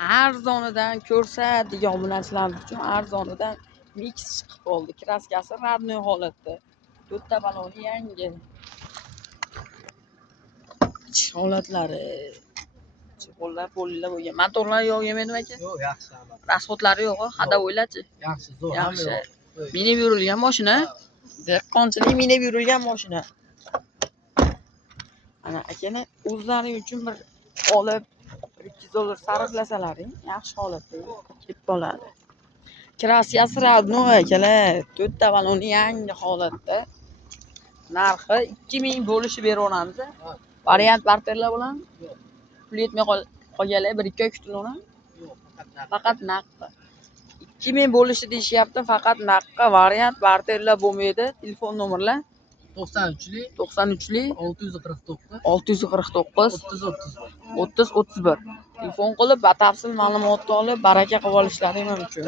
arzonidan ko'rsatadigan obunachilar uchun arzonidan mix chiqib qoldi. Kraskasi radnoy holatda. 4 ta baloni yangi. Ich holatlari. Qo'llar bo'llar bo'lgan. Motorlar yo'q yemadimi aka? Yo'q, yaxshi. Rasxodlari yo'q, hadavoylarchi? Yaxshi, zo'r. Yaxshi. Minib yurilgan mashina. Dehqonchilik minib yurilgan mashina. Ana akani o'zlari uchun bir olib $200 sarflasalaring, yaxshi holatda kelib qoladi. Kraskasi radnoy akalar, 4 ta baloni yangi holatda. Narxi 2000 bo'lishi beraveramiz. Variant barterlar bo'ladimi? Yo'q. Pul yetmay qolganlar 1-2 oy kutilaveradi. Yo'q, Faqat naqd. 2000 bo'lishi deyishyapti, faqat naqdga variant barterlar bo'lmaydi. Telefon nomerlar 93lik 93lik 649 30 31. Telefon qilib batafsil ma'lumotni olib baraka qilib olishlaring mumkin.